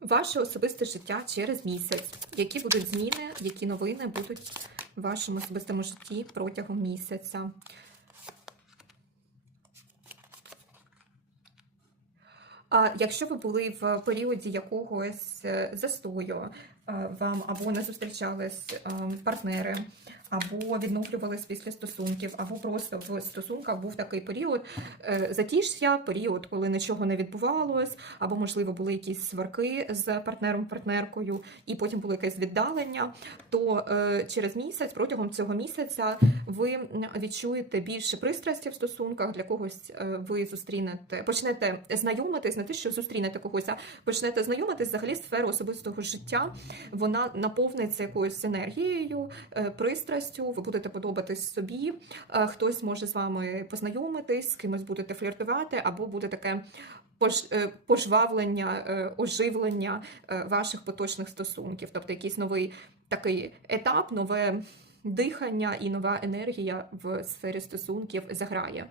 Ваше особисте життя через місяць. Які будуть зміни, які новини будуть в вашому особистому житті протягом місяця? А якщо ви були в періоді якогось е, застою, вам або не зустрічались е, партнери, або відновлювались після стосунків, або просто в стосунках був такий період е, затиш'я, період, коли нічого не відбувалось, або, можливо, були якісь сварки з партнером, партнеркою, і потім було якесь віддалення, то е, через місяць, протягом цього місяця, ви відчуєте більше пристрасті в стосунках, для когось е, ви зустрінете, почнете знайомитись, не те, що зустрінете когось, а почнете знайомитись взагалі сфера особистого життя. Вона наповниться якоюсь енергією, е, пристрастю, ви будете подобатись собі. е, Хтось може з вами познайомитись, з кимось будете фліртувати, або буде таке е, пожвавлення, оживлення ваших поточних стосунків, тобто якийсь новий такий етап, нове дихання і нова енергія в сфері стосунків заграє.